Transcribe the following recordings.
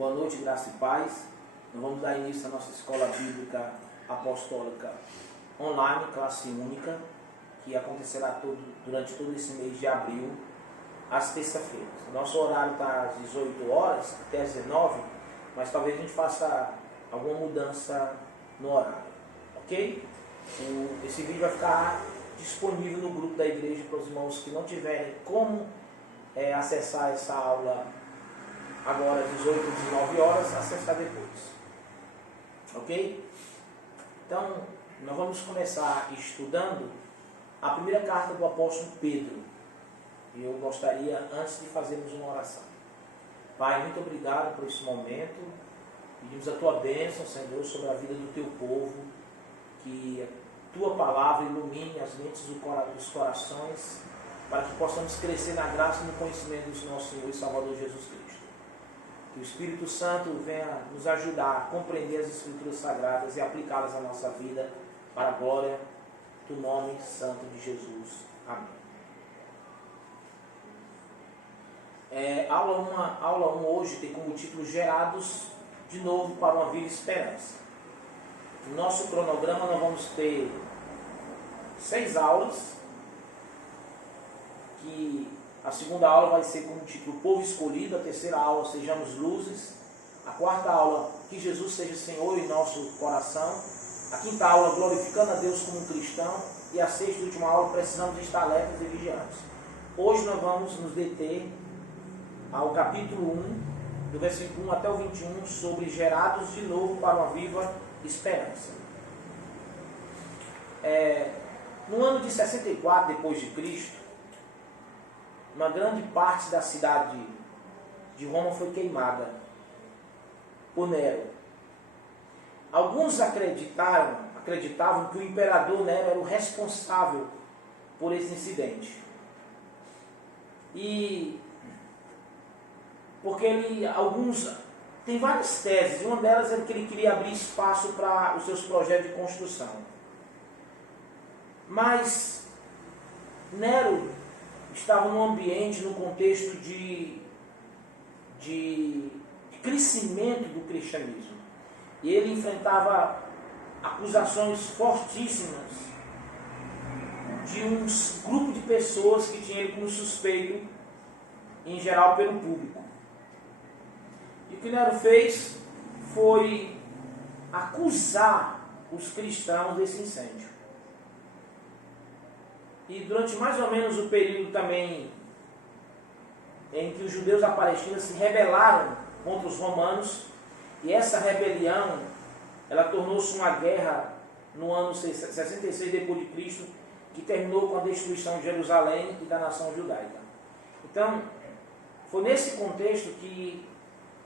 Boa noite, graça e paz. Nós vamos dar início à nossa escola bíblica apostólica online, classe única, que acontecerá durante todo esse mês de abril, às terça-feiras. Nosso horário está às 18 horas até às 19, mas talvez a gente faça alguma mudança no horário, ok? Esse vídeo vai ficar disponível no grupo da igreja para os irmãos que não tiverem como acessar essa aula agora às 18 e 19 horas, acessar depois. Ok? Então, nós vamos começar estudando a primeira carta do apóstolo Pedro. E eu gostaria, antes de fazermos uma oração. Pai, muito obrigado por esse momento. Pedimos a tua bênção, Senhor, sobre a vida do teu povo. Que a tua palavra ilumine as mentes dos corações, para que possamos crescer na graça e no conhecimento do nosso Senhor e Salvador Jesus Cristo. Que o Espírito Santo venha nos ajudar a compreender as Escrituras Sagradas e aplicá-las à nossa vida, para a glória do nome santo de Jesus. Amém. Aula 1 hoje tem como título Gerados de novo para uma viva esperança. No nosso cronograma nós vamos ter 6 aulas, que a segunda aula vai ser com o título Povo Escolhido, a terceira aula Sejamos Luzes, a quarta aula Que Jesus Seja Senhor em Nosso Coração, a quinta aula Glorificando a Deus como um Cristão e a sexta e última aula Precisamos estar alertas e vigilantes. Hoje nós vamos nos deter ao capítulo 1, do versículo 1 até o 21, sobre Gerados de novo para uma viva esperança. No ano de 64 depois de Cristo, uma grande parte da cidade de Roma foi queimada por Nero. Alguns acreditavam que o imperador Nero era o responsável por esse incidente. E porque tem várias teses, e uma delas é que ele queria abrir espaço para os seus projetos de construção. Mas Nero estava num ambiente, num contexto de crescimento do cristianismo. E ele enfrentava acusações fortíssimas de um grupo de pessoas que tinha ele como suspeito, em geral pelo público. E o que Nero fez foi acusar os cristãos desse incêndio. E durante mais ou menos o período também em que os judeus da Palestina se rebelaram contra os romanos, e essa rebelião, ela tornou-se uma guerra no ano 66 depois de Cristo, que terminou com a destruição de Jerusalém e da nação judaica. Então, foi nesse contexto que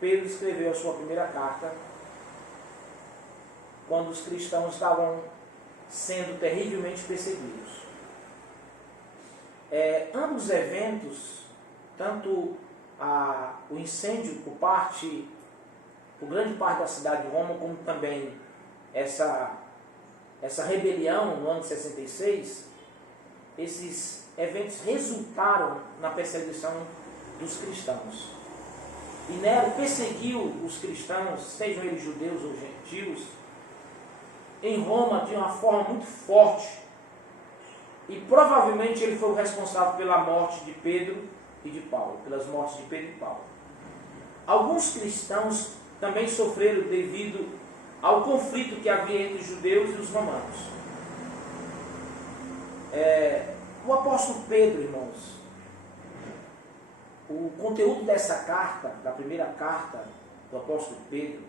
Pedro escreveu a sua primeira carta, quando os cristãos estavam sendo terrivelmente perseguidos. Ambos os eventos, tanto o incêndio por grande parte da cidade de Roma, como também essa rebelião no ano de 66, esses eventos resultaram na perseguição dos cristãos. E Nero perseguiu os cristãos, sejam eles judeus ou gentios, em Roma de uma forma muito forte. E provavelmente ele foi o responsável pela morte de Pedro e de Paulo, pelas mortes de Pedro e Paulo. Alguns cristãos também sofreram devido ao conflito que havia entre os judeus e os romanos. O apóstolo Pedro, irmãos, o conteúdo dessa carta, da primeira carta do apóstolo Pedro,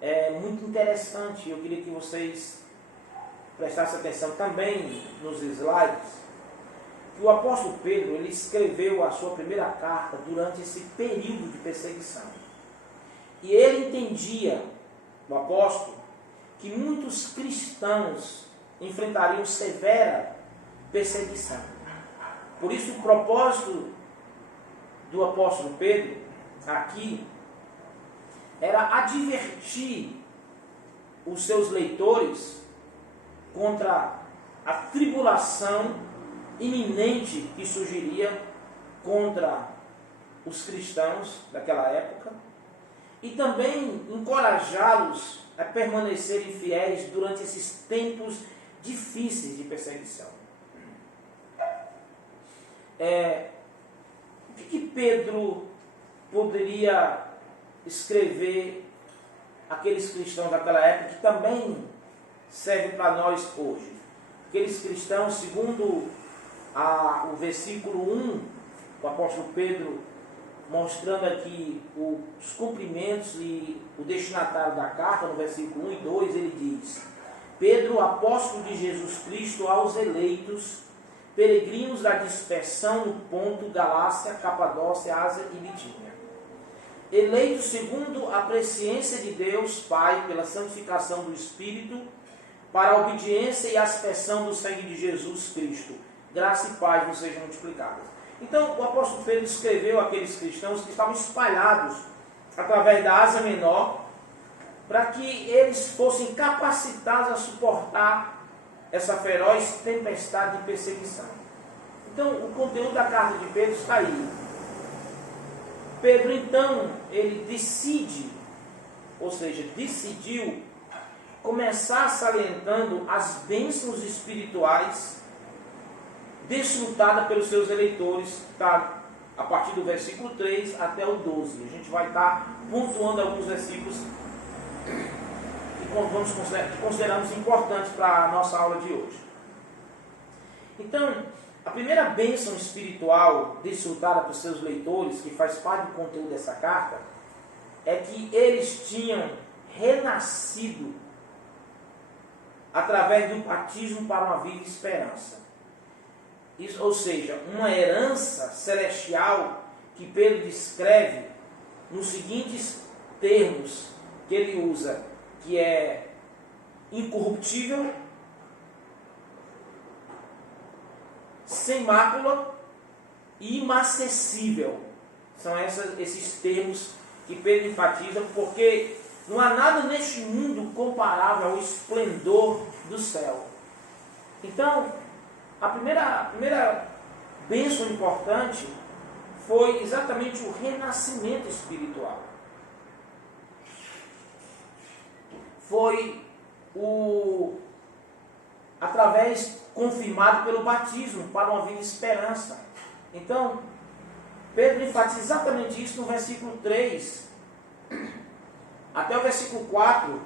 é muito interessante. Eu queria que vocês prestassem atenção também nos slides, que o apóstolo Pedro, ele escreveu a sua primeira carta durante esse período de perseguição. E ele entendia, o apóstolo, que muitos cristãos enfrentariam severa perseguição. Por isso, o propósito do apóstolo Pedro aqui era advertir os seus leitores contra a tribulação iminente que surgiria contra os cristãos daquela época e também encorajá-los a permanecerem fiéis durante esses tempos difíceis de perseguição. O que Pedro poderia escrever àqueles cristãos daquela época, que também serve para nós hoje? Aqueles cristãos, segundo o versículo 1, o apóstolo Pedro mostrando aqui os cumprimentos e o destinatário da carta, no versículo 1 e 2, ele diz: Pedro, apóstolo de Jesus Cristo, aos eleitos, peregrinos da dispersão no Ponto, Galácia, Capadócia, Ásia e Bitínia, eleitos segundo a presciência de Deus Pai, pela santificação do Espírito, para a obediência e aspersão do sangue de Jesus Cristo, graça e paz vos sejam multiplicadas. Então, o apóstolo Pedro escreveu àqueles cristãos que estavam espalhados através da Ásia Menor, para que eles fossem capacitados a suportar essa feroz tempestade de perseguição. Então, o conteúdo da carta de Pedro está aí. Pedro, então, ele decidiu começar salientando as bênçãos espirituais desfrutada pelos seus eleitores, tá? A partir do versículo 3 até o 12. A gente vai estar pontuando alguns versículos que consideramos importantes para a nossa aula de hoje. Então, a primeira bênção espiritual desfrutada pelos seus leitores, que faz parte do conteúdo dessa carta, é que eles tinham renascido através do batismo para uma viva esperança. Isso, ou seja, uma herança celestial que Pedro descreve nos seguintes termos que ele usa, que é incorruptível, sem mácula e inacessível. São esses termos que Pedro enfatiza, porque não há nada neste mundo comparável ao esplendor do céu. Então, a primeira bênção importante foi exatamente o renascimento espiritual. Foi confirmado pelo batismo para uma viva esperança. Então, Pedro enfatiza exatamente isso no versículo 3 até o versículo 4,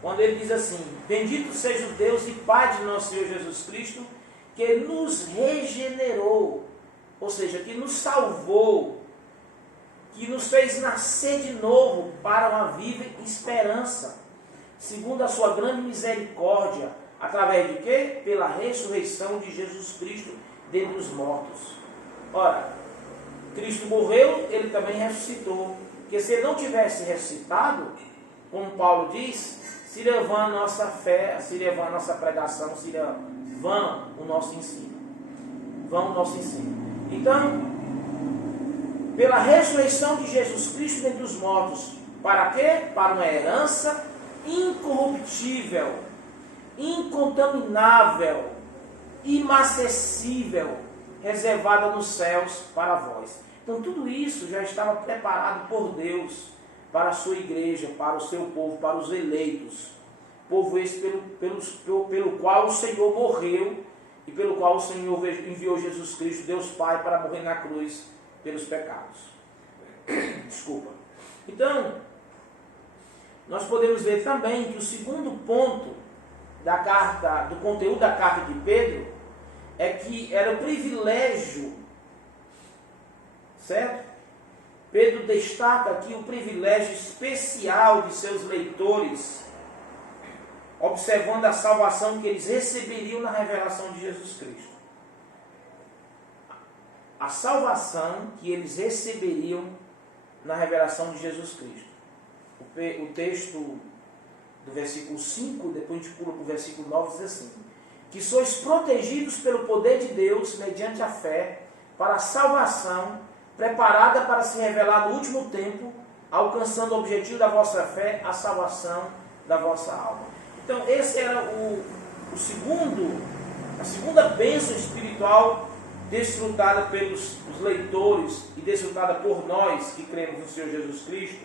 quando ele diz assim: bendito seja o Deus e Pai de nosso Senhor Jesus Cristo, que nos regenerou, ou seja, que nos salvou, que nos fez nascer de novo para uma viva esperança, segundo a sua grande misericórdia, através de quê? Pela ressurreição de Jesus Cristo dentre os mortos. Ora, Cristo morreu, ele também ressuscitou, porque se ele não tivesse ressuscitado, como Paulo diz, seria vã a nossa fé, seria vã a nossa pregação, seria vã o nosso ensino. Vã o nosso ensino. Então, pela ressurreição de Jesus Cristo dentre os mortos, para quê? Para uma herança incorruptível, incontaminável, inacessível, reservada nos céus para vós. Então tudo isso já estava preparado por Deus para a sua igreja, para o seu povo, para os eleitos. Povo esse pelo qual o Senhor morreu e pelo qual o Senhor enviou Jesus Cristo, Deus Pai, para morrer na cruz pelos pecados. Desculpa. Então, nós podemos ver também que o segundo ponto da carta, do conteúdo da carta de Pedro, é que era o privilégio, certo? Pedro destaca aqui o privilégio especial de seus leitores, observando a salvação que eles receberiam na revelação de Jesus Cristo. A salvação que eles receberiam na revelação de Jesus Cristo. O texto do versículo 5, depois a gente pula para o versículo 9, diz assim: que sois protegidos pelo poder de Deus mediante a fé para a salvação preparada para se revelar no último tempo, alcançando o objetivo da vossa fé, a salvação da vossa alma. Então esse era a segunda bênção espiritual desfrutada pelos os leitores e desfrutada por nós que cremos no Senhor Jesus Cristo,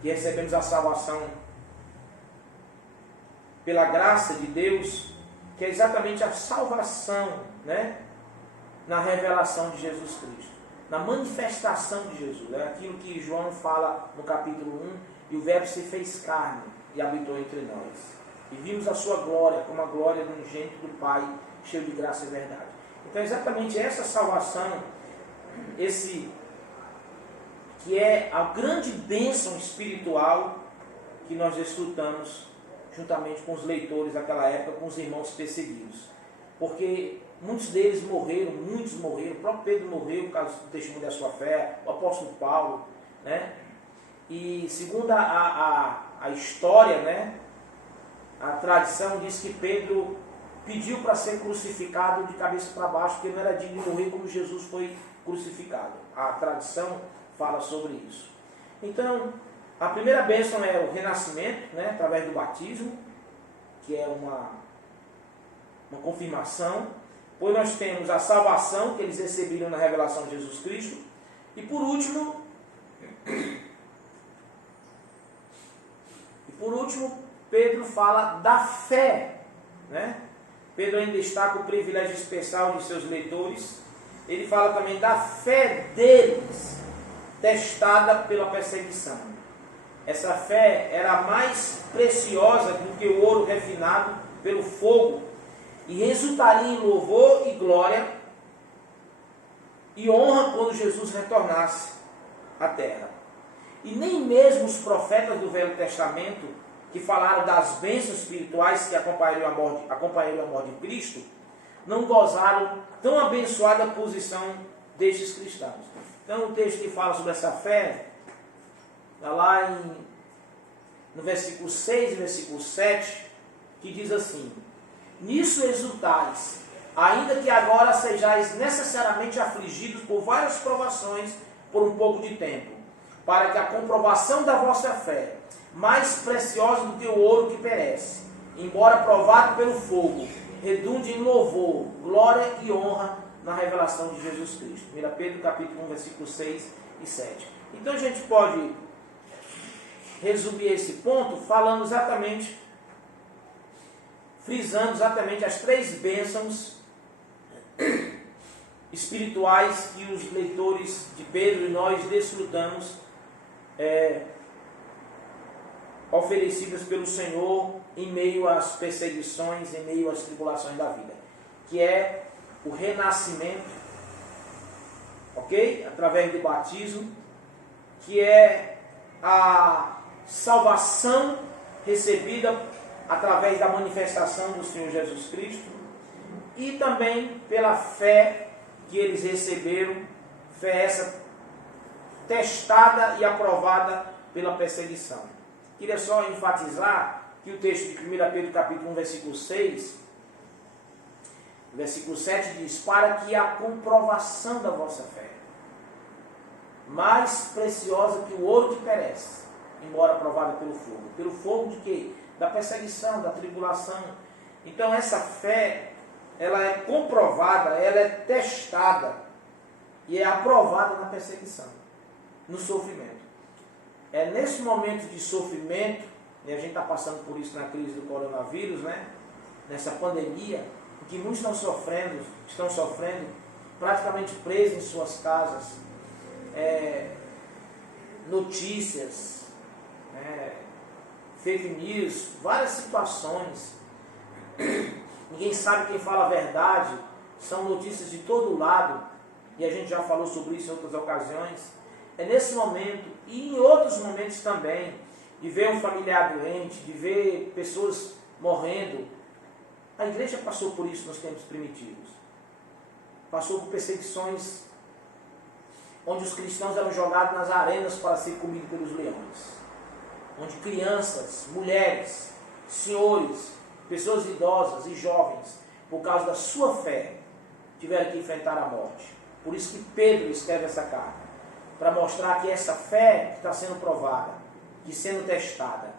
que recebemos a salvação pela graça de Deus, que é exatamente a salvação, né? Na revelação de Jesus Cristo, na manifestação de Jesus. É aquilo que João fala no capítulo 1, e o verbo se fez carne e habitou entre nós. E vimos a sua glória, como a glória do unigênito do Pai, cheio de graça e verdade. Então, exatamente essa salvação, esse que é a grande bênção espiritual que nós desfrutamos juntamente com os leitores daquela época, com os irmãos perseguidos. Porque muitos deles morreram, o próprio Pedro morreu por causa do testemunho da sua fé, o apóstolo Paulo, né? E segundo a história, né? A tradição diz que Pedro pediu para ser crucificado de cabeça para baixo, porque não era digno de morrer como Jesus foi crucificado. A tradição fala sobre isso. Então, a primeira bênção é o renascimento, né, através do batismo, que é uma confirmação. Depois nós temos a salvação que eles receberam na revelação de Jesus Cristo. E por último, Pedro fala da fé, né? Pedro ainda destaca o privilégio especial de seus leitores. Ele fala também da fé deles, testada pela perseguição. Essa fé era mais preciosa do que o ouro refinado pelo fogo, e resultaria em louvor e glória e honra quando Jesus retornasse à terra. E nem mesmo os profetas do Velho Testamento, que falaram das bênçãos espirituais que acompanhariam a morte de Cristo, não gozaram tão abençoada posição destes cristãos. Então, o texto que fala sobre essa fé, está lá no versículo 6 e versículo 7, que diz assim: nisso exultais, ainda que agora sejais necessariamente afligidos por várias provações por um pouco de tempo, para que a comprovação da vossa fé, mais preciosa do que o ouro que perece, embora provado pelo fogo, redunde em louvor, glória e honra na revelação de Jesus Cristo. 1 Pedro capítulo 1, versículos 6 e 7. Então a gente pode resumir esse ponto falando exatamente, frisando exatamente as três bênçãos espirituais que os leitores de Pedro e nós desfrutamos, oferecidas pelo Senhor em meio às perseguições, em meio às tribulações da vida, que é o renascimento, ok? Através do batismo, que é a salvação recebida através da manifestação do Senhor Jesus Cristo, e também pela fé que eles receberam, fé essa testada e aprovada pela perseguição. Queria só enfatizar que o texto de 1 Pedro capítulo 1, versículo 6, versículo 7 diz: para que a comprovação da vossa fé, mais preciosa que o ouro que perece, embora provada pelo fogo de quê? Da perseguição, da tribulação. Então essa fé, ela é comprovada, ela é testada e é aprovada na perseguição, no sofrimento. É nesse momento de sofrimento, e a gente está passando por isso na crise do coronavírus, né? Nessa pandemia, em que muitos estão sofrendo, praticamente presos em suas casas, notícias, fake news, várias situações, ninguém sabe quem fala a verdade, são notícias de todo lado, e a gente já falou sobre isso em outras ocasiões. É nesse momento, e em outros momentos também, de ver um familiar doente, de ver pessoas morrendo. A igreja passou por isso nos tempos primitivos. Passou por perseguições onde os cristãos eram jogados nas arenas para ser comidos pelos leões. Onde crianças, mulheres, senhores, pessoas idosas e jovens, por causa da sua fé, tiveram que enfrentar a morte. Por isso que Pedro escreve essa carta, para mostrar que essa fé que está sendo provada, que sendo testada,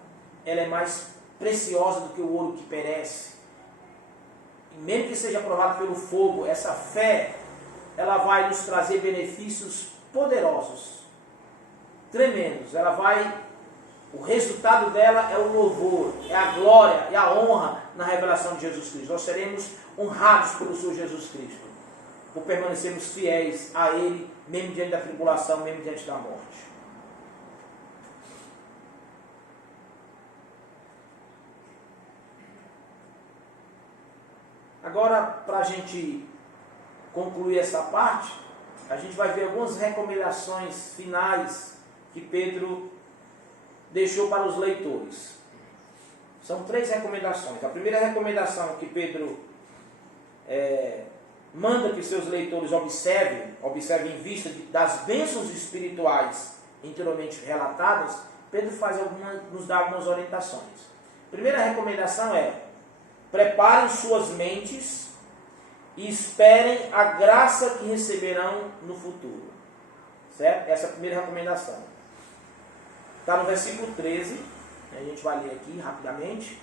ela é mais preciosa do que o ouro que perece. E mesmo que seja provado pelo fogo, essa fé ela vai nos trazer benefícios poderosos, tremendos. O resultado dela é o louvor, é a glória, é a honra na revelação de Jesus Cristo. Nós seremos honrados pelo Senhor Jesus Cristo, por permanecermos fiéis a Ele, mesmo diante da tribulação, mesmo diante da morte. Agora, para a gente concluir essa parte, a gente vai ver algumas recomendações finais que Pedro deixou para os leitores. São 3 recomendações. A primeira recomendação que Pedro manda que seus leitores observem em vista das bênçãos espirituais anteriormente relatadas, Pedro nos dá algumas orientações. A primeira recomendação é: preparem suas mentes e esperem a graça que receberão no futuro. Certo? Essa é a primeira recomendação. Está no versículo 13, a gente vai ler aqui rapidamente,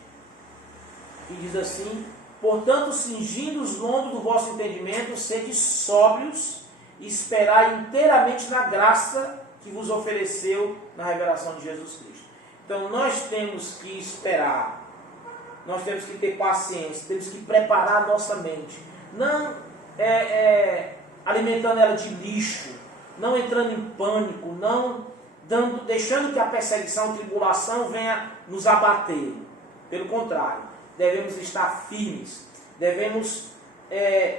e diz assim: portanto, cingindo os lombos do vosso entendimento, sede sóbrios e esperai inteiramente na graça que vos ofereceu na revelação de Jesus Cristo. Então, nós temos que esperar, nós temos que ter paciência, temos que preparar a nossa mente, não alimentando ela de lixo, não entrando em pânico, não deixando que a perseguição, a tribulação venha nos abater. Pelo contrário, devemos estar firmes, devemos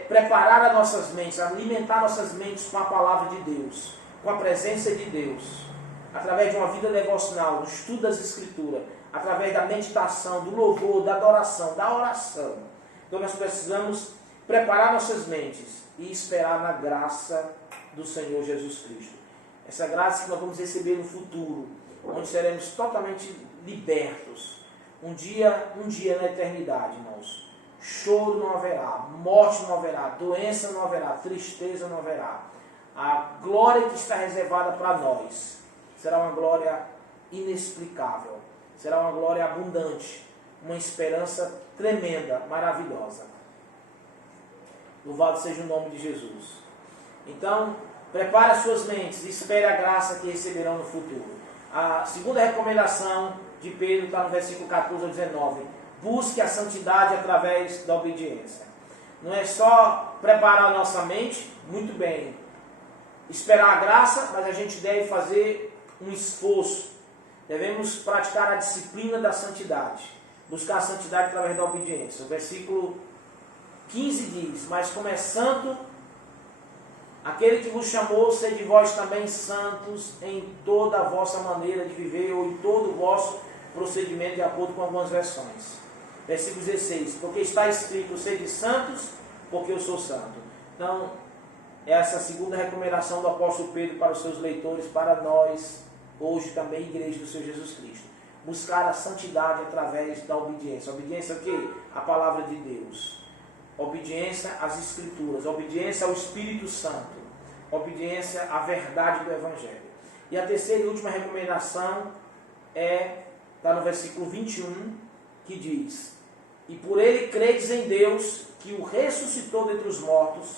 preparar as nossas mentes, alimentar nossas mentes com a palavra de Deus, com a presença de Deus, através de uma vida devocional, do estudo das Escrituras, através da meditação, do louvor, da adoração, da oração. Então nós precisamos preparar nossas mentes e esperar na graça do Senhor Jesus Cristo. Essa graça que nós vamos receber no futuro, onde seremos totalmente libertos. Um dia na eternidade, irmãos. Choro não haverá, morte não haverá, doença não haverá, tristeza não haverá. A glória que está reservada para nós será uma glória inexplicável. Será uma glória abundante, uma esperança tremenda, maravilhosa. Louvado seja o nome de Jesus. Então, prepare as suas mentes e espere a graça que receberão no futuro. A segunda recomendação de Pedro está no versículo 14 ao 19. Busque a santidade através da obediência. Não é só preparar a nossa mente, muito bem, esperar a graça, mas a gente deve fazer um esforço. Devemos praticar a disciplina da santidade. Buscar a santidade através da obediência. O versículo 15 diz: mas como é santo aquele que vos chamou, sede vós também santos em toda a vossa maneira de viver, ou em todo o vosso procedimento, de acordo com algumas versões. Versículo 16: porque está escrito, sede santos, porque eu sou santo. Então, essa é a segunda recomendação do apóstolo Pedro para os seus leitores, para nós, hoje também, igreja do Senhor Jesus Cristo. Buscar a santidade através da obediência. Obediência ao quê? A palavra de Deus. Obediência às Escrituras. Obediência ao Espírito Santo. Obediência à verdade do Evangelho. E a terceira e última recomendação está no versículo 21, que diz: e por ele credes em Deus, que o ressuscitou dentre os mortos,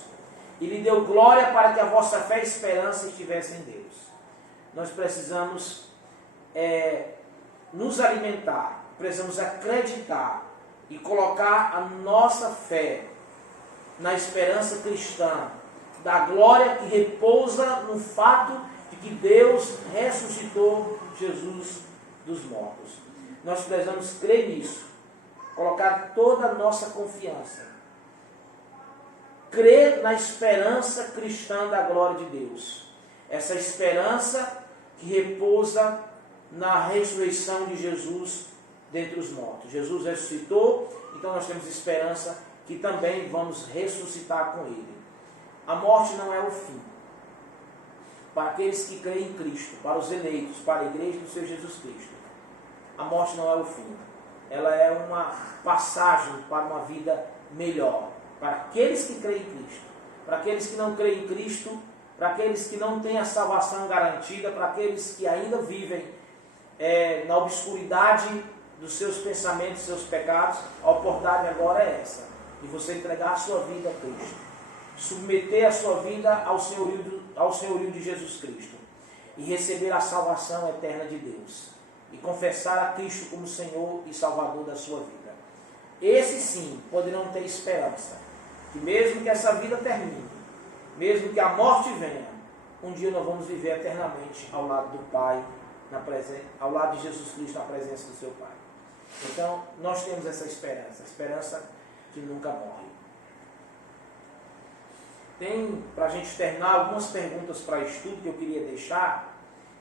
e lhe deu glória para que a vossa fé e esperança estivessem em Deus. Nós precisamos nos alimentar, precisamos acreditar e colocar a nossa fé na esperança cristã, da glória que repousa no fato de que Deus ressuscitou Jesus dos mortos. Nós precisamos crer nisso, colocar toda a nossa confiança, crer na esperança cristã da glória de Deus, essa esperança que repousa na ressurreição de Jesus dentre os mortos. Jesus ressuscitou, então nós temos esperança que também vamos ressuscitar com Ele. A morte não é o fim. Para aqueles que creem em Cristo, para os eleitos, para a igreja do Senhor Jesus Cristo, a morte não é o fim. Ela é uma passagem para uma vida melhor. Para aqueles que creem em Cristo. Para aqueles que não creem em Cristo, para aqueles que não têm a salvação garantida, para aqueles que ainda vivem na obscuridade dos seus pensamentos, dos seus pecados, a oportunidade agora é essa, de você entregar a sua vida a Cristo. submeter a sua vida ao senhorio de Jesus Cristo e receber a salvação eterna de Deus e confessar a Cristo como Senhor e Salvador da sua vida. Esses sim poderão ter esperança, que mesmo que essa vida termine, mesmo que a morte venha, um dia nós vamos viver eternamente ao lado do Pai, ao lado de Jesus Cristo, na presença do seu Pai. Então, nós temos essa esperança, a esperança que nunca morre. Tem, para a gente terminar, algumas perguntas para estudo que eu queria deixar,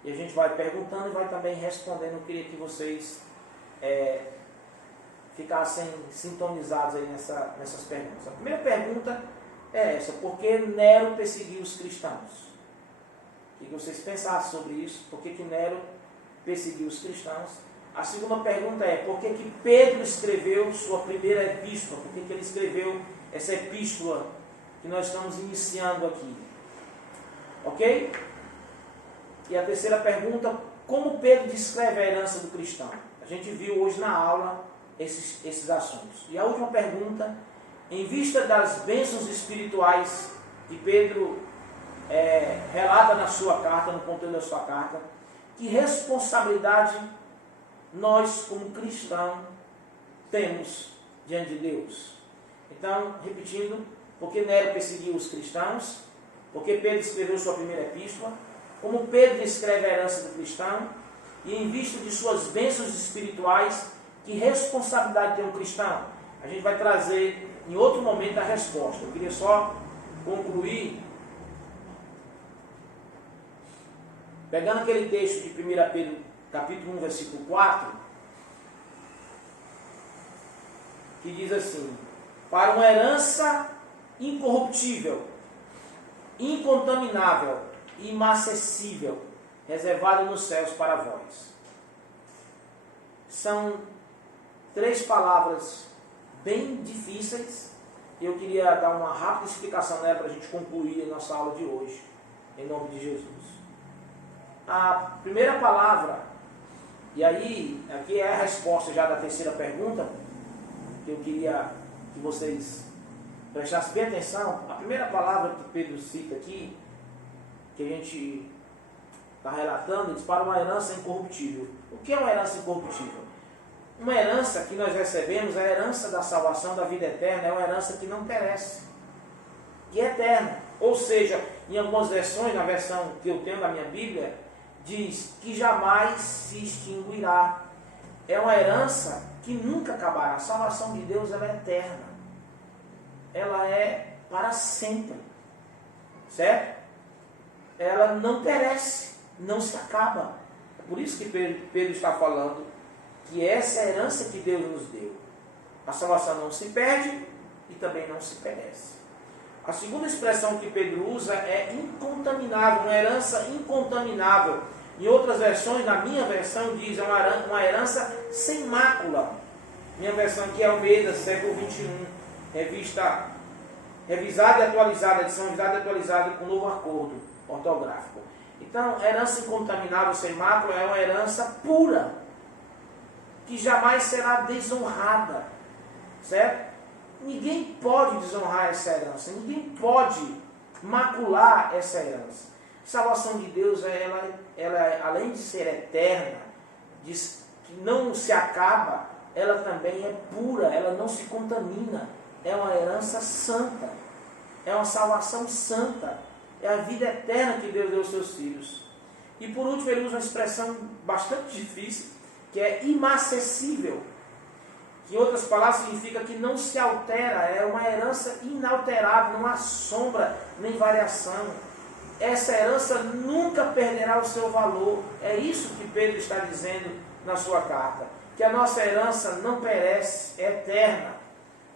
e a gente vai perguntando e vai também respondendo. Eu queria que vocês ficassem sintonizados aí nessas perguntas. A primeira pergunta é essa: por que Nero perseguiu os cristãos? Queria que vocês pensassem sobre isso. Por que Nero perseguiu os cristãos? A segunda pergunta é: por que Pedro escreveu sua primeira epístola? Por que ele escreveu essa epístola que nós estamos iniciando aqui? Ok? E a terceira pergunta: como Pedro descreve a herança do cristão? A gente viu hoje na aula esses assuntos. E a última pergunta: em vista das bênçãos espirituais que Pedro relata na sua carta, no conteúdo da sua carta, que responsabilidade nós, como cristãos, temos diante de Deus? Então, repetindo: porque Nero perseguiu os cristãos, porque Pedro escreveu sua primeira epístola, como Pedro descreve a herança do cristão, e em vista de suas bênçãos espirituais, que responsabilidade tem um cristão? A gente vai trazer em outro momento a resposta. Eu queria só concluir pegando aquele texto de 1 Pedro, capítulo 1, versículo 4, que diz assim: para uma herança incorruptível, incontaminável e inacessível, reservada nos céus para vós. São 3 palavras bem difíceis. Eu queria dar uma rápida explicação nela para a gente concluir a nossa aula de hoje, em nome de Jesus. A primeira palavra, e aí, aqui é a resposta já da terceira pergunta, que eu queria que vocês prestassem bem atenção. A primeira palavra que Pedro cita aqui, que a gente está relatando, diz: para uma herança incorruptível. O que é uma herança incorruptível? Uma herança que nós recebemos, a herança da salvação, da vida eterna, é uma herança que não perece, que é eterna. Ou seja, em algumas versões, na versão que eu tenho da minha Bíblia, diz que jamais se extinguirá. É uma herança que nunca acabará. A salvação de Deus, ela é eterna. Ela é para sempre. Certo? Ela não perece, não se acaba. É por isso que Pedro está falando que essa é a herança que Deus nos deu. A salvação não se perde e também não se perece. A segunda expressão que Pedro usa é incontaminável, uma herança incontaminável. Em outras versões, na minha versão, diz uma herança sem mácula. Minha versão aqui é Almeida, século 21, revisada e atualizada, edição revisada e atualizada com novo acordo ortográfico. Então, herança incontaminável, sem mácula, é uma herança pura, que jamais será desonrada, certo? Ninguém pode desonrar essa herança, ninguém pode macular essa herança. A salvação de Deus, ela além de ser eterna, diz que não se acaba, ela também é pura, ela não se contamina, é uma herança santa, é uma salvação santa, é a vida eterna que Deus deu aos seus filhos. E por último, ele usa uma expressão bastante difícil, que é inacessível, que em outras palavras significa que não se altera, é uma herança inalterável, não há sombra nem variação. Essa herança nunca perderá o seu valor. É isso que Pedro está dizendo na sua carta, que a nossa herança não perece, é eterna,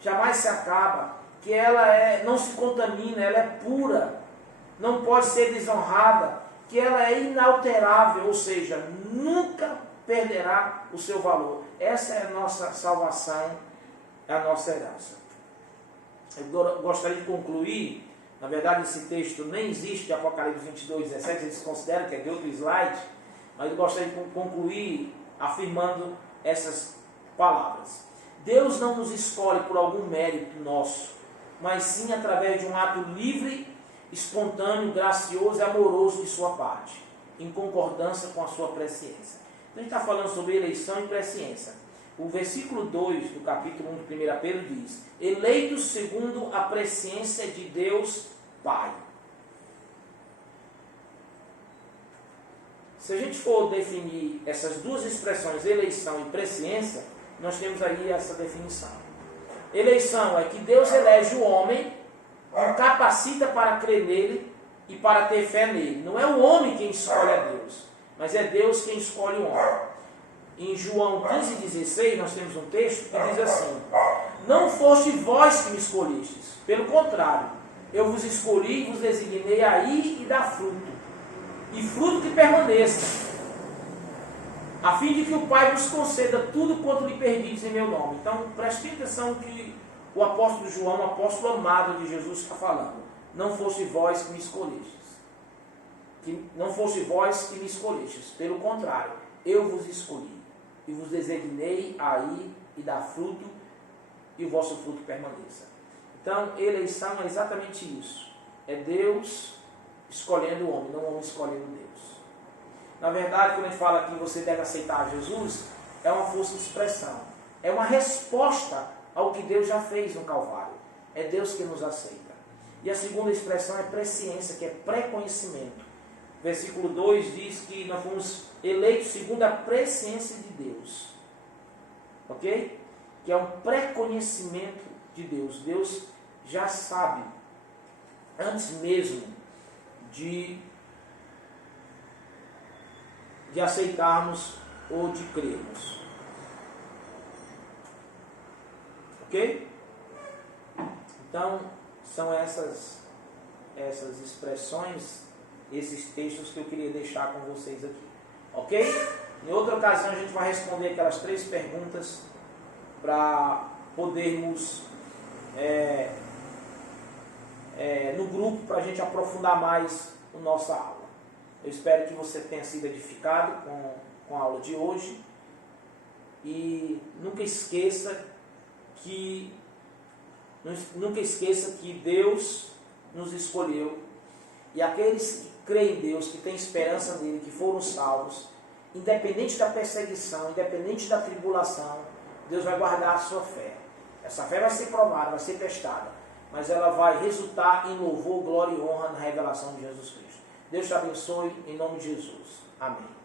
jamais se acaba, que ela não se contamina, ela é pura, não pode ser desonrada, que ela é inalterável, ou seja, nunca perderá o seu valor. Essa é a nossa salvação, é a nossa herança. Eu gostaria de concluir, na verdade esse texto nem existe de Apocalipse 22, 17, eles consideram que é de outro slide, mas eu gostaria de concluir afirmando essas palavras. Deus não nos escolhe por algum mérito nosso, mas sim através de um ato livre, espontâneo, gracioso e amoroso de sua parte, em concordância com a sua presciência. Então a gente está falando sobre eleição e presciência. O versículo 2 do capítulo 1 de 1 Pedro diz: eleitos segundo a presciência de Deus Pai. Se a gente for definir essas duas expressões, eleição e presciência, nós temos aí essa definição. Eleição é que Deus elege o homem, o capacita para crer nele e para ter fé nele. Não é o homem quem escolhe a Deus, mas é Deus quem escolhe o homem. Em João 15,16 nós temos um texto que diz assim: não foste vós que me escolhestes, pelo contrário, eu vos escolhi e vos designei a ir e dar fruto, e fruto que permaneça, a fim de que o Pai vos conceda tudo quanto lhe pedis em meu nome. Então, preste atenção que o apóstolo João, o apóstolo amado de Jesus, está falando. Não foste vós que me escolhestes. Não foste vós que me escolhestes. Pelo contrário, eu vos escolhi e vos designei a ir e dar fruto, e o vosso fruto permaneça. Então, eleição é exatamente isso. É Deus escolhendo o homem, não o homem escolhendo Deus. Na verdade, quando a gente fala que você deve aceitar Jesus, é uma força de expressão. É uma resposta ao que Deus já fez no Calvário. É Deus que nos aceita. E a segunda expressão é presciência, que é pré-conhecimento. Versículo 2 diz que nós fomos eleitos segundo a presciência de Deus. Ok? Que é um pré-conhecimento de Deus. Deus já sabe, antes mesmo de aceitarmos ou de crermos. Ok? Então, são essas expressões, esses textos que eu queria deixar com vocês aqui. Ok? Em outra ocasião a gente vai responder aquelas 3 perguntas para podermos no grupo, para a gente aprofundar mais a nossa aula. Eu espero que você tenha sido edificado com a aula de hoje. E nunca esqueça que Deus nos escolheu. E aqueles que creem em Deus, que têm esperança nele, que foram salvos, independente da perseguição, independente da tribulação, Deus vai guardar a sua fé. Essa fé vai ser provada, vai ser testada, mas ela vai resultar em louvor, glória e honra na revelação de Jesus Cristo. Deus te abençoe, em nome de Jesus. Amém.